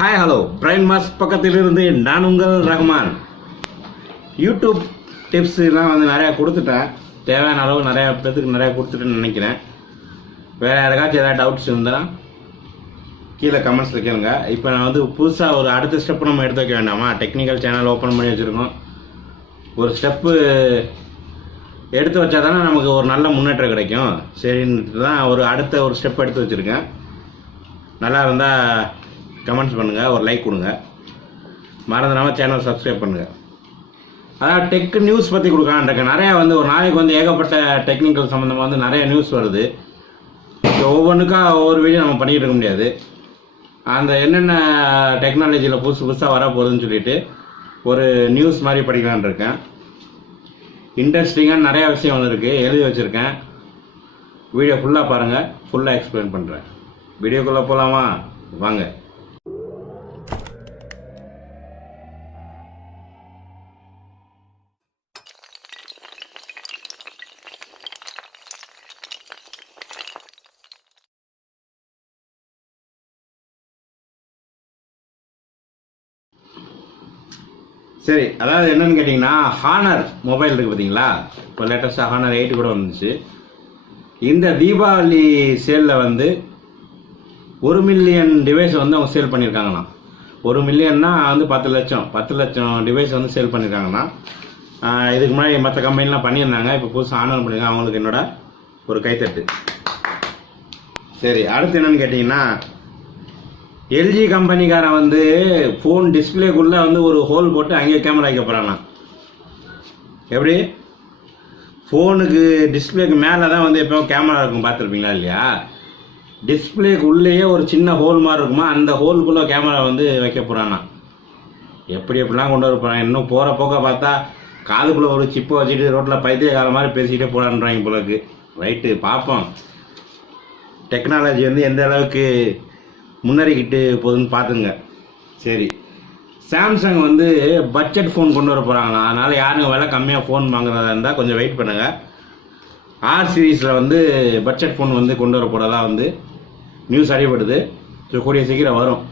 Hi, hello. brainmask பக்கத்திலிருந்து நான் உங்கள் ரஹ்மான். யூடியூப் டிப்ஸ் எல்லாம் வந்து நிறையா கொடுத்துட்டேன். தேவையான அளவு நிறையா பேருக்கு நிறையா கொடுத்துட்டேன்னு நினைக்கிறேன். வேறு யாருக்காச்சும் ஏதாவது டவுட்ஸ் இருந்தால் கீழே கமெண்ட்ஸில் கேளுங்க. இப்போ நான் வந்து புதுசாக ஒரு அடுத்த ஸ்டெப்பு நம்ம எடுத்து வைக்க வேண்டாமா? டெக்னிக்கல் சேனல் ஓப்பன் பண்ணி வச்சுருக்கோம். ஒரு ஸ்டெப்பு எடுத்து வச்சா தானே நமக்கு ஒரு நல்ல முன்னேற்றம் கிடைக்கும். சரின்ட்டு தான் அடுத்த ஒரு ஸ்டெப் எடுத்து வச்சுருக்கேன். நல்லா இருந்தால் கமெண்ட்ஸ் பண்ணுங்கள், ஒரு லைக் கொடுங்க, மறந்துடாமல் சேனல் சப்ஸ்கிரைப் பண்ணுங்கள். அதாவது டெக் நியூஸ் பற்றி கொடுக்கலான்ருக்கேன். நிறையா வந்து ஒரு நாளைக்கு வந்து ஏகப்பட்ட டெக்னிக்கல் சம்மந்தமாக வந்து நிறைய நியூஸ் வருது. ஒவ்வொன்றுக்காக ஒவ்வொரு வீடியோ நம்ம பண்ணிக்கிட்டு இருக்க முடியாது. அந்த என்னென்ன டெக்னாலஜியில் புதுசாக வர போகுதுன்னு சொல்லிட்டு ஒரு நியூஸ் மாதிரி படிக்கலான் இருக்கேன். இன்ட்ரெஸ்டிங்காக நிறையா விஷயம் வந்துருக்கு, எழுதி வச்சுருக்கேன். வீடியோ ஃபுல்லாக பாருங்கள், ஃபுல்லாக எக்ஸ்பிளைன் பண்ணுறேன். வீடியோக்குள்ளே போகலாமா? வாங்க. சரி, அதாவது என்னன்னு கேட்டிங்கன்னா, ஹானர் மொபைல் இருக்குது பார்த்தீங்களா? இப்போ லேட்டஸ்ட்டாக ஹானர் 8 கூட வந்துச்சு. இந்த தீபாவளி சேலில் வந்து 1 மில்லியன் டிவைஸ் வந்து அவங்க சேல் பண்ணியிருக்காங்களாம். 1 மில்லியன்னா வந்து 10 லட்சம் டிவைஸ் வந்து சேல் பண்ணியிருக்காங்கன்னா, இதுக்கு முன்னாடி மற்ற கம்பெனிலாம் பண்ணியிருந்தாங்க. இப்போ புதுசாக ஹானர் பண்ணியிருக்காங்க. அவங்களுக்கு என்னோட ஒரு கைத்தட்டு. சரி, அடுத்து என்னன்னு கேட்டிங்கன்னா, எல்ஜி கம்பெனிக்காரன் வந்து ஃபோன் டிஸ்பிளேக்குள்ளே வந்து ஒரு ஹோல் போட்டு அங்கேயே கேமரா வைக்க போகிறாங்க. எப்படி? ஃபோனுக்கு டிஸ்பிளேக்கு மேலே தான் வந்து எப்போவும் கேமரா இருக்கும், பார்த்துருப்பீங்களா இல்லையா? டிஸ்பிளேக்கு உள்ளேயே ஒரு சின்ன ஹோல் மாதிரி இருக்குமா, அந்த ஹோலுக்குள்ளே கேமரா வந்து வைக்க போகிறானா. எப்படிலாம் கொண்டு வர போகிறாங்க. இன்னும் போகிற போக்க பார்த்தா காதுக்குள்ளே ஒரு சிப்பை வச்சுட்டு ரோட்டில் பைத்திய காலம் மாதிரி பேசிக்கிட்டே போடான்றாங்க போலக்கு. ரைட்டு, பார்ப்போம் டெக்னாலஜி வந்து எந்த அளவுக்கு முன்னேறிக்கிட்டு போகுதுன்னு பார்த்துங்க. சரி, சாம்சங் வந்து பட்ஜெட் ஃபோன் கொண்டு வர போகிறாங்களா. அதனால் யாருங்க விலை கம்மியாக ஃபோன் வாங்குறதா இருந்தால் கொஞ்சம் வெயிட் பண்ணுங்கள். ஆர் சீரீஸில் வந்து பட்ஜெட் ஃபோன் வந்து கொண்டு வர போகிறதா வந்து நியூஸ் அடிபடுது. ஸோ கூடிய சீக்கிரம் வரும்.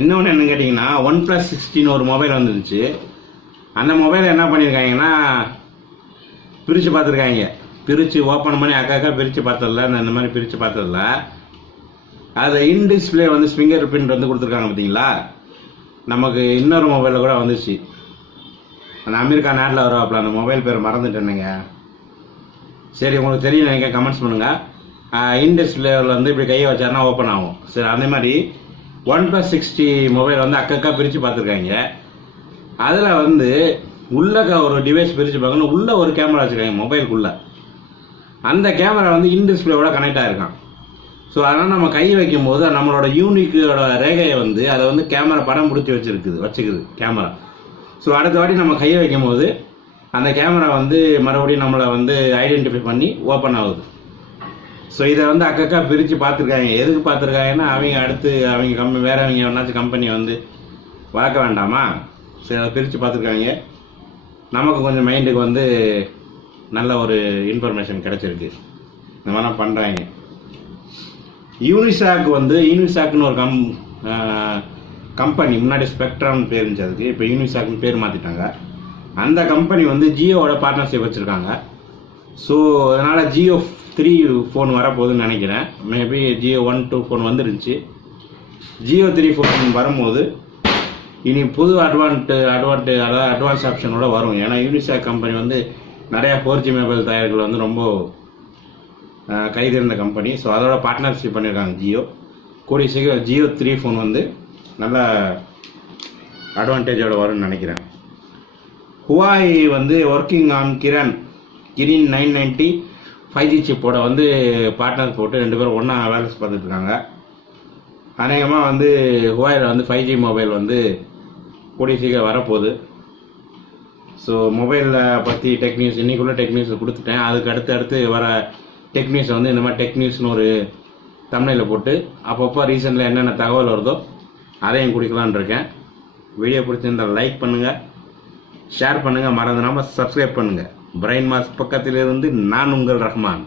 இன்னொன்று என்னன்னு கேட்டிங்கன்னா, OnePlus 16 ஒரு மொபைல் வந்துருச்சு. அந்த மொபைலை என்ன பண்ணியிருக்காங்கன்னா, பிரித்து பார்த்துருக்காங்க. பிரித்து ஓப்பன் பண்ணி அக்கா பிரித்து பார்த்ததில்ல, இந்த மாதிரி பிரித்து பார்த்ததில்ல. அதில் இன் டிஸ்பிளே வந்து ஃபிங்கர் பிரிண்ட் வந்து கொடுத்துருக்காங்க பார்த்தீங்களா? நமக்கு இன்னொரு மொபைலில் கூட வந்துச்சு. அந்த அமெரிக்கா நாட்டில் வருவாப்பில், அந்த மொபைல் பேர் மறந்துட்டேனுங்க. சரி, உங்களுக்கு தெரியும் நினைக்க கமெண்ட்ஸ் பண்ணுங்கள். இன் டிஸ்பிளேவில் வந்து இப்படி கையை வச்சாருன்னா ஓப்பன் ஆகும். சரி, அதே மாதிரி OnePlus 60 மொபைல் வந்து அக்கா பிரித்து பார்த்துருக்காங்க. அதில் வந்து உள்ள ஒரு டிவைஸ் பிரித்து பார்க்கணும், உள்ளே ஒரு கேமரா வச்சுருக்காங்க மொபைலுக்குள்ளே. அந்த கேமரா வந்து இன் டிஸ்பிளேவோட கனெக்ட் ஆகிருக்கான். ஸோ அதனால் நம்ம கை வைக்கும்போது நம்மளோட யூனிக்கோட ரேகையை வந்து அதை வந்து கேமரா படம் பிடிச்சி வச்சுக்குது கேமரா. ஸோ அடுத்த வாட்டி நம்ம கையை வைக்கும்போது அந்த கேமரா வந்து மறுபடியும் நம்மளை வந்து ஐடென்டிஃபை பண்ணி ஓப்பன் ஆகுது. ஸோ இதை வந்து அக்கா பிரித்து பார்த்துருக்காங்க. எதுக்கு பார்த்துருக்காங்கன்னா, அவங்க வேற என்னாச்சும் கம்பெனியை வந்து வளர்க்க வேண்டாமா? சரி, அதை பிரித்து பார்த்துருக்காங்க. நமக்கு கொஞ்சம் மைண்டுக்கு வந்து நல்ல ஒரு இன்ஃபர்மேஷன் கிடச்சிருக்கு. இந்த மாதிரிலாம் பண்ணுறாங்க. யூனிசாக்னு ஒரு கம்பெனி, முன்னாடி ஸ்பெக்ட்ரம்னு பேர் இருந்துச்சு, அதுக்கு இப்போ யூனிசாக்னு பேர் மாற்றிட்டாங்க. அந்த கம்பெனி வந்து ஜியோவோட பார்ட்னர்ஷிப் வச்சுருக்காங்க. ஸோ அதனால் ஜியோ 3 ஃபோன் வரப்போகுதுன்னு நினைக்கிறேன். மேபி ஜியோ 1, 2 ஃபோன் வந்துருந்துச்சு. ஜியோ 3 ஃபோன் வரும்போது இனி புது அட்வான்ஸ் ஆப்ஷனோட வரும். ஏன்னா யூனிசாக் கம்பெனி வந்து நிறையா 4G மொபைல் தயாரிகள் வந்து ரொம்ப கைதேர்ந்த கம்பெனி. ஸோ அதோட பார்ட்னர்ஷிப் பண்ணியிருக்காங்க ஜியோ. கூடிய சீக்கிரம் ஜியோ 3 ஃபோன் வந்து நல்ல அட்வான்டேஜோட வரும்னு நினைக்கிறேன். huawaei வந்து ஒர்க்கிங் ஆன் kirin 990 5G சிப்போட வந்து பார்ட்னர் போட்டு 2 பேரும் ஒன்றா வேலை பார்த்துட்டு இருக்காங்க. அநேகமாக வந்து huaweiயில் வந்து 5G மொபைல் வந்து கூடிய சீக்கிரம் வரப்போகுது. ஸோ மொபைலில் பற்றி டெக்னியூஸ் இன்றைக்குள்ள டெக்னியூஸ் கொடுத்துட்டேன். அதுக்கு அடுத்து வர டெக்னியூஸை வந்து இந்த மாதிரி டெக்னியூஸ்னு ஒரு தமிழில் போட்டு அப்பப்போ ரீசெண்டில் என்னென்ன தகவல் வருதோ அதையும் கொடுக்கலான் இருக்கேன். வீடியோ பிடிச்சிருந்தால் லைக் பண்ணுங்கள், ஷேர் பண்ணுங்கள், மறந்துடாமல் சப்ஸ்கிரைப் பண்ணுங்கள். brainmask பக்கத்திலிருந்து நான் உங்கள் ரஹ்மான்.